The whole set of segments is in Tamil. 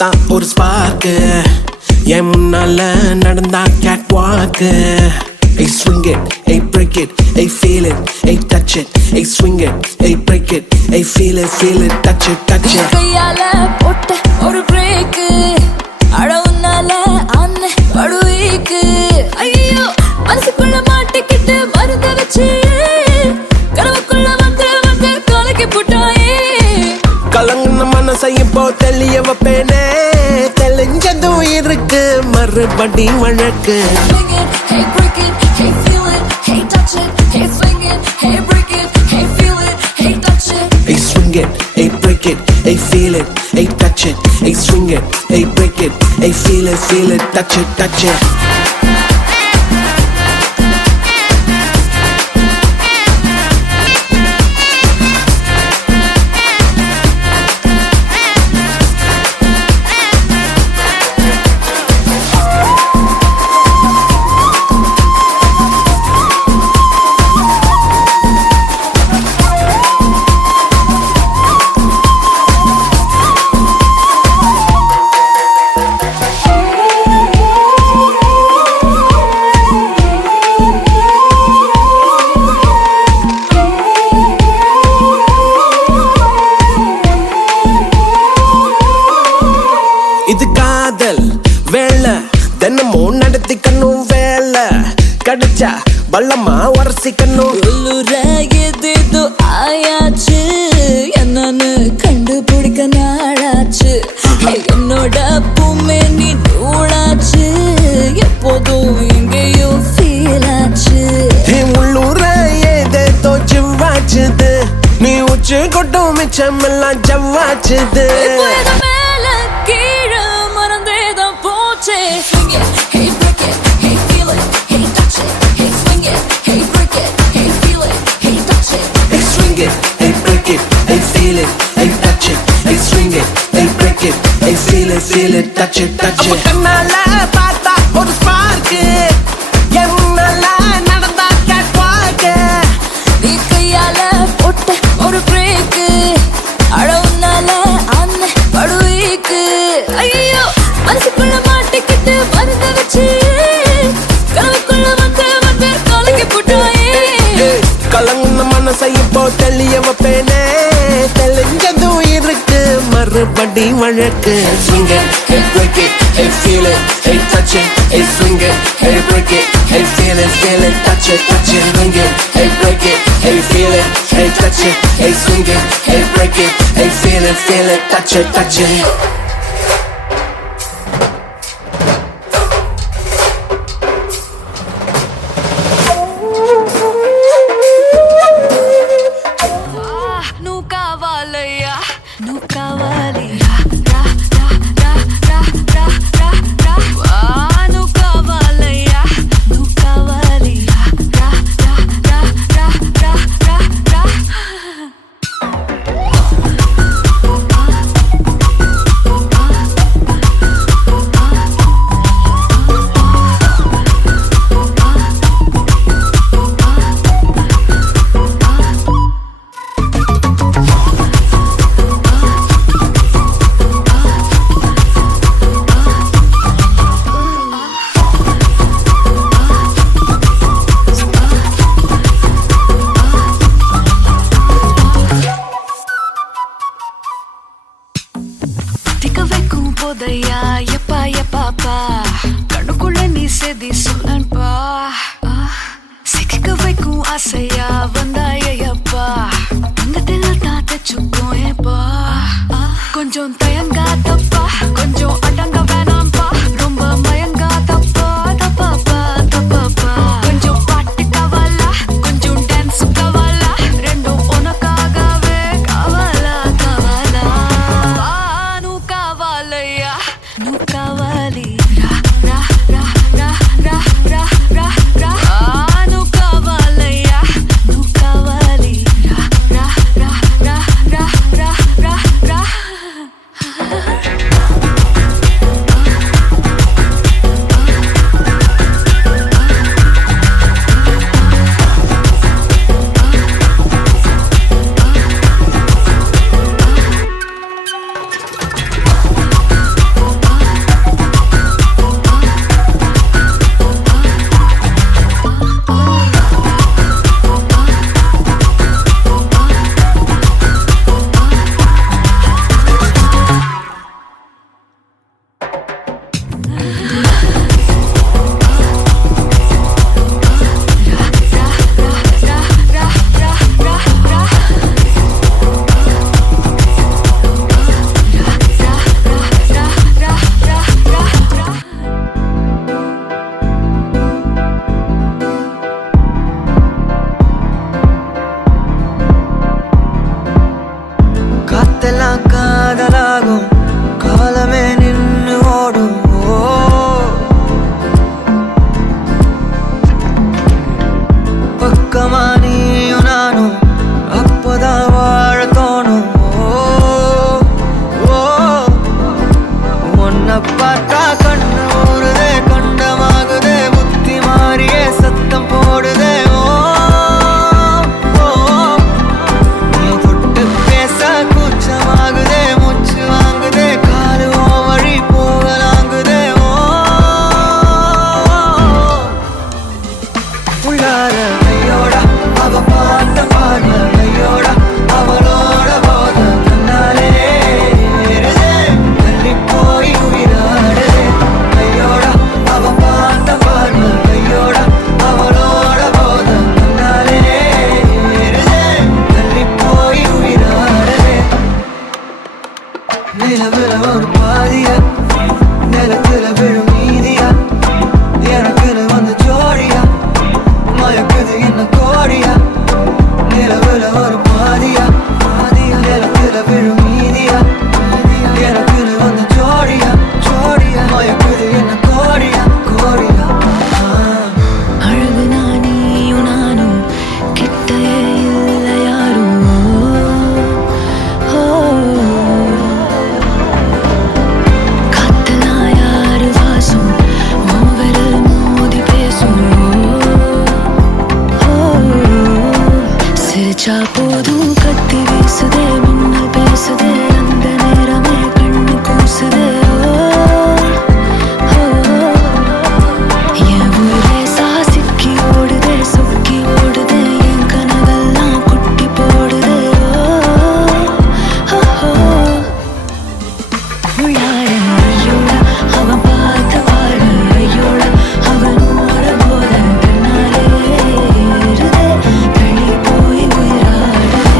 பார்த்தா ஒரு ஸ்பார்க்கு என் முன்னால நடந்தா கேட் வாக்கு. Hey swing it, hey break it, hey feel it, hey touch it, hey swing it, hey break it, hey feel it, touch it, touch it. கையால போட்ட ஒரு பிரேக் அடவுனால அன்ன படுவீக்கு. ஐயோ மனசுக்குள்ள மாட்டிக்கிட்டு மருந்த வச்சு கனவுக்குள்ள வந்து கலக்கி போட்டாயே. கலங்குன மனசை இப்போ தெளிய வைப்பேனே, தெளிஞ்சதும் இருக்கு மறுபடி வழக்கு. Hey break it, hey feel it, hey touch it, hey swing it, hey break it, hey feel it, hey touch it. Hey swing it, hey break it, hey feel it, hey touch it, hey swing it, hey break it, hey feel it, touch it, touch it. இது காதல் வேலை தினமும் நடத்திக்கணும் வேலை கடிச்சா பள்ளமா உரசிக்கணும். ஏதோ ஆயாச்சு என்னன்னு கண்டுபிடிக்க நாளாச்சு. என்னோட பூமே நீ நூலாச்சு எப்போதும் எங்கேயோ ஃபீல் ஆச்சு. உள்ளூர ஏதேதோ ஜிவ்வாச்சுது நீ உச்சி கொட்டும் மிச்சம் எல்லாம் ஜவ்வாச்சுது. Swing it, hey break it, hey feel it, hey touch it, hey swing it, hey break it, hey feel it, hey touch it. Hey swing it, hey break it, hey feel it, hey touch it, hey swing it, hey break it, hey feel it, touch it, touch it. கண்ணால பார்த்தா ஒரு ஸ்பார்க்கு என் முன்னால நடந்தா கேட் வாக்கு. நீ கையால போட்ட ஒரு பிரேக் அடவுனால அன்ன படுவீக்கு. ஐயோ மனசுக்குள்ள மாட்டிக்கிட்டு மருந்த வச்சு கனவுக்குள்ள வந்து கலக்கி போட்டாயே. கலங்குன மனசை இப்போ தெளிய வைப்பேனே, தெளிஞ்சதும் இருக்கு மறுபடி வழக்கு. Swing it, hey break it, hey feel it, hey touch it, hey swing it, hey break it, hey feel it, touch it, touch it. Swing it, hey break it, hey feel it, hey touch it, hey swing it, hey break it, hey feel it, touch it, touch it. నువ్వు కావాలి போதையா எப்பா எப்பாப்பா கண்ணுக்குள்ள நீ செதி சொல்லன்பா. சிக்க வைக்கும் ஆசையா வந்தாயப்பா தங்கத்தில் தான் தச்சுக்கும் ஏப்பா. கொஞ்சம் தயங்காதப்பா கொஞ்சம் அடங்க வேணாம்பா ரொம்ப மயங்காதப்பா தப்பாப்பா தப்பாப்பா. கொஞ்சம் பாட்டு கவலா கொஞ்சம் டான்ஸ் கவலா ரெண்டும் உனக்காகவே கவலா கவலா. నువ్వు కావాలయ్యా నువ్వు కావాలి రా రా రా రా రా రా రా రా. నువ్వు కావాలయ్యా నువ్వు కావాలి రా రా రా రా రా రా రా రా. உயிரார ஐயோடா அவ பார்த்த பார்வை ஐயோடா அவளோட போத தன்னாலே ஏறுதே தள்ளி போய் உயிராடுதே ஐயோடா அவ பார்த்த பார்வை ஐயோடா அவளோட போத தன்னாலே ஏறுதே தள்ளி போய் உயிராடுதே நிலவுல ஒரு பாதியா நிலத்துல விழும் நீதியா எனக்குன்னு வந்து ஜோடியா மயக்குது என்ன கோடியா நிலவுல ஒரு பாதியா நிலத்துல விழும் நீதியா எனக்குன்னு வந்து ஜோடியா மயக்குது என்ன கோடியா அழகு நானியும் நானும் கிட்டே இல்லை யாரும் காத்தலா யாரு வாசம் மூவரில் மோதி பேசும் சிரிச்சா போதும் கத்தி வீசுதே மின்னல் பேசுதே அந்த நேரமே கண்ணு கூசுதே என் ஊரே சாசிக்கி ஓடுதே சொக்கி ஓடுதே என் கனவெல்லாம் குட்டி போடுதே உள்ளார ஐயோடா அவன் பார்த்த பாரு ஐயோடா அவனோட போத தன்னாலே ஏறுதே தள்ளி போய் உயிராடுதே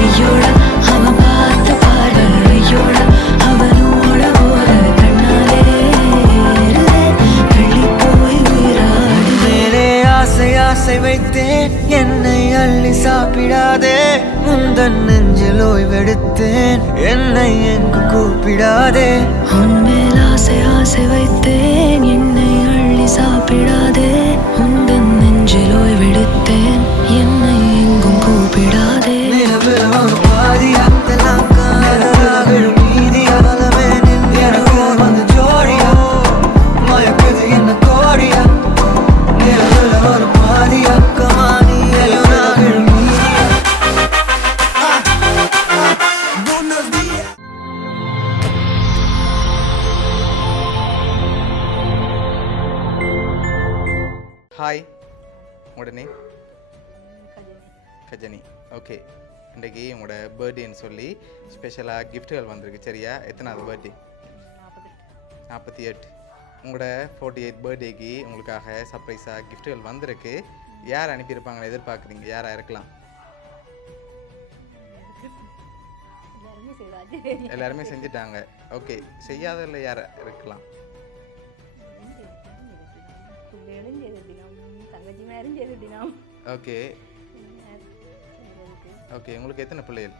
ஐயோடா அவன் பார்த்த பாரு ஐயோடா அவனோட போத தன்னாலே ஏறுதே தள்ளி போய் உயிராடுதே மேலே ஆசை வைத்தேன் என்னை அள்ளி சாப்பிடாதே முந்தன் நெஞ்சில் ஓய்வெடுத்தேன் என்னை எங்கு கூப்பிடாதே உன்மேல் ஆசை வைத்தேன் என்னை அள்ளி சாப்பிடாதே உந்தன் நெஞ்சில் ஓய்வெடுத்தேன் என்னை எங்கும் கூப்பிடாதே நிலவுல ஒரு பாதியா நிலத்துல விழும் நீதியா எனக்கு வந்து ஜோடியா மயக்குது என்ன கோடியா நிலவுல ஒரு பாதியா நிலவுல விழும் நீதியா ஹாய் உங்களோட நேம் கஜனி ஓகே இன்றைக்கி உங்களோட பர்த்டேன்னு சொல்லி ஸ்பெஷலாக கிஃப்ட்டுகள் வந்திருக்கு சரியா எத்தனாவது பர்த்டே 48 உங்களோட 48 பர்த்டேக்கு உங்களுக்காக சர்ப்ரைஸாக கிஃப்ட்டுகள் வந்திருக்கு யார் அனுப்பியிருப்பாங்கன்னு எதிர்பார்க்குறீங்க யாராக இருக்கலாம் எல்லாருமே செஞ்சுட்டாங்க ஓகே செய்யாததில் யார் இருக்கலாம் ஓகே ஓகே உங்களுக்கு எத்தனை பிள்ளைகள்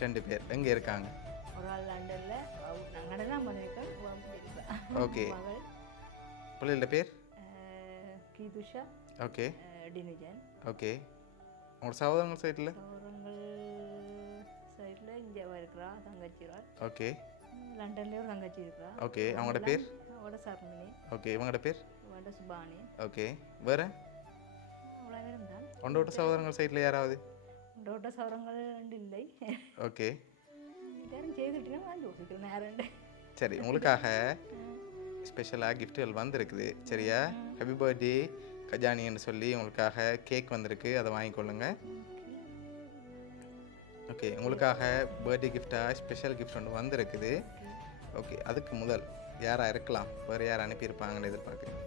2 பேர் எங்கே இருக்காங்க ஓகே பிள்ளைகளோட பேர் ஓகே ஓகே உங்களோட சகோதரங்கள் சைடில் ஓகே லண்டன்ல ஒரு தங்கச்சி இருக்கா ஓகே அவங்களோட பேர் சர்மினி ஓகே இவங்களோட பேர் சுபானி ஓகே வேறு உங்களோட சகோதரங்கள் சைடில் யாராவது டோட்ட சவரங்கள் இல்லை ஓகே எல்லாரும் செய்துட்டீங்கன்னா நான் யோசிக்கிறேன் நேரம் சரி உங்களுக்காக ஸ்பெஷலாக கிஃப்ட்டுகள் வந்திருக்குது சரியா ஹாப்பி பர்த்டே கஜானின்னு சொல்லி உங்களுக்காக கேக் வந்திருக்கு அதை வாங்கிக்கொள்ளுங்க ஓகே உங்களுக்காக பர்த்டே கிஃப்டாக ஸ்பெஷல் கிஃப்ட் ஒன்று வந்திருக்குது ஓகே அதுக்கு முதல் யாராக இருக்கலாம் வேறு யார் அனுப்பியிருப்பாங்கன்னு எதிர்பார்க்குறீங்க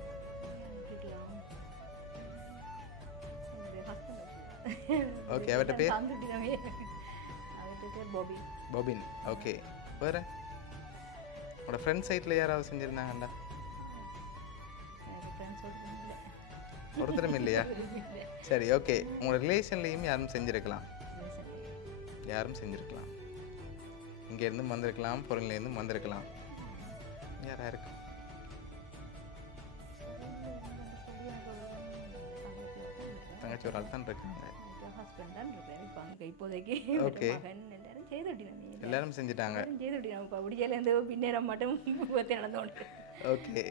ஓகே அவர்கிட்ட பேர் பொபின் ஓகே வேறு உங்களோட ஃப்ரெண்ட் சைட்டில் யாராவது செஞ்சுருந்தாங்கண்டா ஒருத்தரும் இல்லையா சரி ஓகே உங்களோட ரிலேஷன்லேயும் யாரும் செஞ்சுருக்கலாம் இங்கேருந்து வந்திருக்கலாம் பொருள்லேருந்து வந்திருக்கலாம் யாராக இருக்கும் தங்கச்சி ஒரு ஆள் தான் இருக்காங்க ஓகே எல்லாரும் செஞ்சுட்டாங்க ஓகே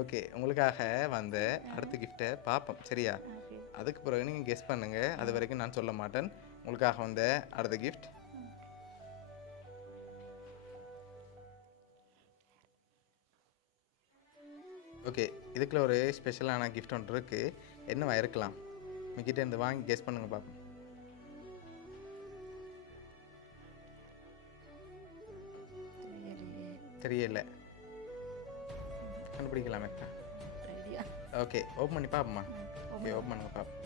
ஓகே உங்களுக்காக வந்த அடுத்த கிஃப்ட்டை பார்ப்போம் சரியா அதுக்கு பிறகு நீங்கள் கெஸ் பண்ணுங்க அது வரைக்கும் நான் சொல்ல மாட்டேன் உங்களுக்காக வந்த அடுத்த கிஃப்ட் ஓகே, இதுக்குள்ள ஒரு ஸ்பெஷலான கிஃப்ட் ஒன்று இருக்குது. என்னவா இருக்கலாம்? உங்ககிட்ட இருந்து வாங்கி கெஸ் பண்ணுங்க பார்ப்போம். தெரியல, கண்டுபிடிக்கலாமே. ஐடியா ஓகே, ஓப்பன் பண்ணி பார்ப்போமா? ஓகே, ஓப்பன் பண்ணுங்க பார்ப்போம்.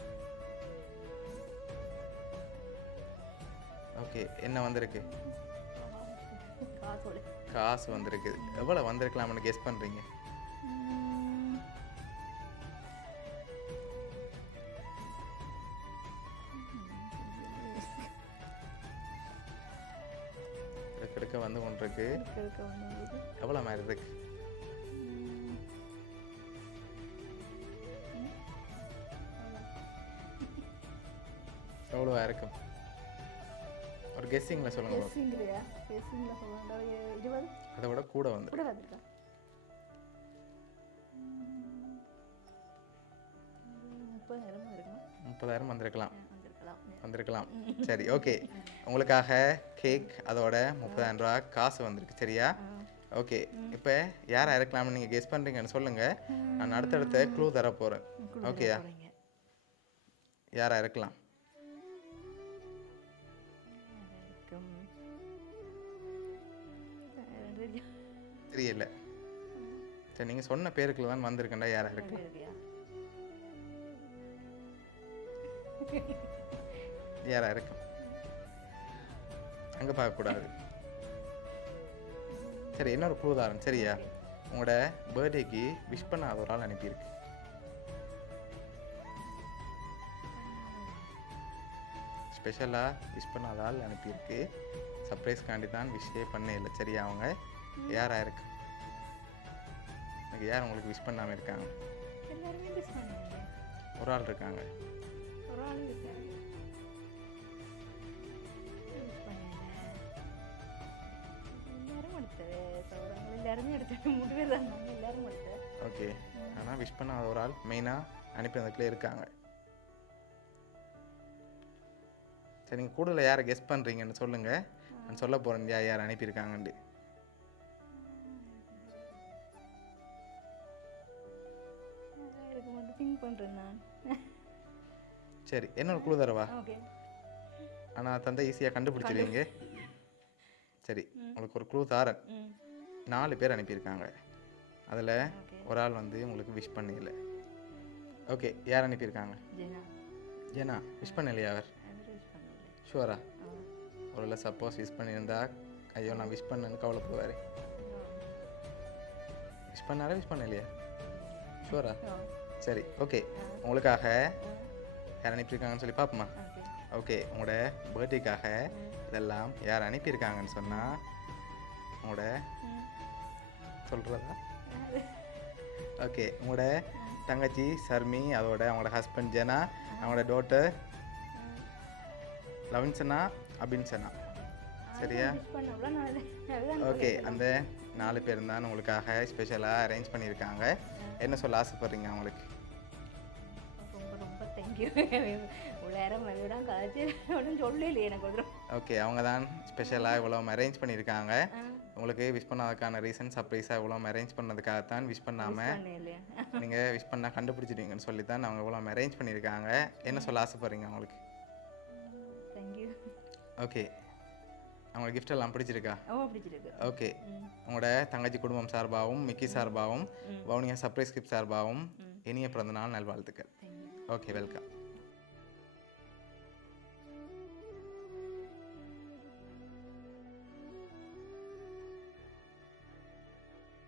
ஓகே, என்ன வந்திருக்கு? காசோடு காசு வந்திருக்கு. எவ்வளோ வந்திருக்கலாம்னு கெஸ் பண்ணுறீங்க? எடுக்க வந்து கொண்டு இருக்கு. இருக்க வந்து எவ்வளோ மாதிரி இருக்கு? எவ்வளோவா இருக்கும்? ஒரு கெஸ்ஸிங்கில் சொல்லுங்க பாப்போம். பேசுங்களையா? பேசுங்களா சொல்லுங்க. 20 அதை விட கூட வந்து கூட வந்துருக்கா? 30,000 இருக்குமா? 30,000 வந்திருக்கலாம். வந்திருக்கலாம். வந்திருக்கலாம். சரி, ஓகே. உங்களுக்காக கேக், அதோட 30,000 ரூபா காசு வந்திருக்கு. சரியா? ஓகே, இப்போ யாரா இருக்கலாம்னு நீங்கள் கெஸ் பண்ணுறீங்கன்னு சொல்லுங்கள். நான் அடுத்தடுத்த க்ளூ தர போகிறேன். ஓகேயா? யாரா இருக்கலாம்? தெரியல. சரி, நீங்கள் சொன்ன பேருக்குள்ள தான் வந்திருக்கேன்டா. யாரா இருக்கு? யாரா இருக்கும்? அங்கே பார்க்கக்கூடாது. சரி, இன்னொரு க்ளூ தாரன். சரியா? உங்களோட பர்த்டேக்கு விஷ் பண்ணாத ஒரு ஆள் அனுப்பியிருக்கு. ஸ்பெஷலாக விஷ் பண்ணாத ஆள் அனுப்பியிருக்கு. சர்ப்ரைஸ்காண்டி தான் விஷே பண்ணே இல்லை. சரியா? அவங்க யாரா இருக்கு? எனக்கு யார் உங்களுக்கு விஷ் பண்ணாமல் இருக்காங்க? எல்லாருமே மிஸ் பண்ணுவாங்க. ஒரு ஆள் இருக்காங்க. ஒரு ஆள் இருக்காங்க. எல்லாரும் எடுத்தது சௌரங்கள் எல்லாருமே எடுத்து 3 பேர் தான் எல்லாரும் எடுத்தது. ஓகே, ஆனால் விஷ் பண்ணாத ஒரு ஆள் மெயினாக அனுப்பினதுக்குள்ளே இருக்காங்க. சரி, நீங்கள் கூடுதல் யாரை கெஸ் பண்ணுறீங்கன்னு சொல்லுங்கள். நான் சொல்ல போகிறேன் யார் அனுப்பியிருக்காங்கன்ட்டு. எனக்கு மட்டும் திங்க் பண்ணுறேன் நான். சரி, என்னோட குழு தரவா? ஓகே. ஆனால் தந்தை ஈஸியாக கண்டுபிடிச்சிருவீங்க. சரி, உங்களுக்கு ஒரு குழு தாரன். 4 பேர் அனுப்பியிருக்காங்க. அதில் ஒரு ஆள் வந்து உங்களுக்கு விஷ் பண்ணல. ஓகே, யார் அனுப்பியிருக்காங்க? ஜெனா. ஜெனா விஷ் பண்ணலையா? அவர் விஷ் பண்ணல. ஷுவரா? ஒருவேளை சப்போஸ் விஷ் பண்ணியிருந்தா ஐயோ நான் விஷ் பண்ணேன்னு கவலைப்படுவார். விஷ் பண்ணாரா விஷ் பண்ணலையா? ஷுவரா? சரி, ஓகே. உங்களுக்காக யார் அனுப்பியிருக்காங்கன்னு சொல்லி பார்ப்போமா? ஓகே, உங்களோட பர்த்டேக்காக இதெல்லாம் யார் அனுப்பியிருக்காங்கன்னு சொன்னால் உங்களோட சொல்கிறதா? ஓகே, உங்களோட தங்கச்சி சர்மி, அதோட அவங்களோட ஹஸ்பண்ட் ஜெனா, அவங்களோட டாட்டர் லவின்சனா, அபின்சனா. சரியா? ஓகே, அந்த 4 பேர் தான் உங்களுக்காக ஸ்பெஷலாக அரேஞ்ச் பண்ணியிருக்காங்க. என்ன சொல்ல ஆசைப்படுறீங்க அவங்களுக்கு? ரொம்ப ரொம்ப தேங்க்யூ. நேரம் மறுபடியும் காய்ச்சி ஒன்றும் சொல்லலையே எனக்கு ஒரு. ஓகே, அவங்க தான் ஸ்பெஷலாக இவ்வளோ அரேஞ்ச் பண்ணியிருக்காங்க. உங்களுக்கு விஷ் பண்ணதுக்கான ரீசன் சர்ப்ரைஸாக இவ்வளோ அரேஞ்ச் பண்ணதுக்காகத்தான். விஷ் பண்ணாமல் நீங்கள் விஷ் பண்ணால் கண்டுபிடிச்சிடுவீங்கன்னு சொல்லி தான் அவங்க இவ்வளோ அரேஞ்ச் பண்ணியிருக்காங்க. என்ன சொல்ல ஆசைப்படுறீங்க அவங்களுக்கு? தேங்க்யூ. ஓகே, அவங்களுக்கு கிஃப்ட் எல்லாம் பிடிச்சிருக்கா? பிடிச்சிருக்கு. ஓகே, உங்களோட தங்கச்சி குடும்பம் சார்பாகவும் மிக்கி சார்பாகவும் வவுனியா சர்ப்ரைஸ் கிஃப்ட் சார்பாகவும் இனிய பிறந்தநாள் நல்வாழ்த்துக்கள். Okay, welcome.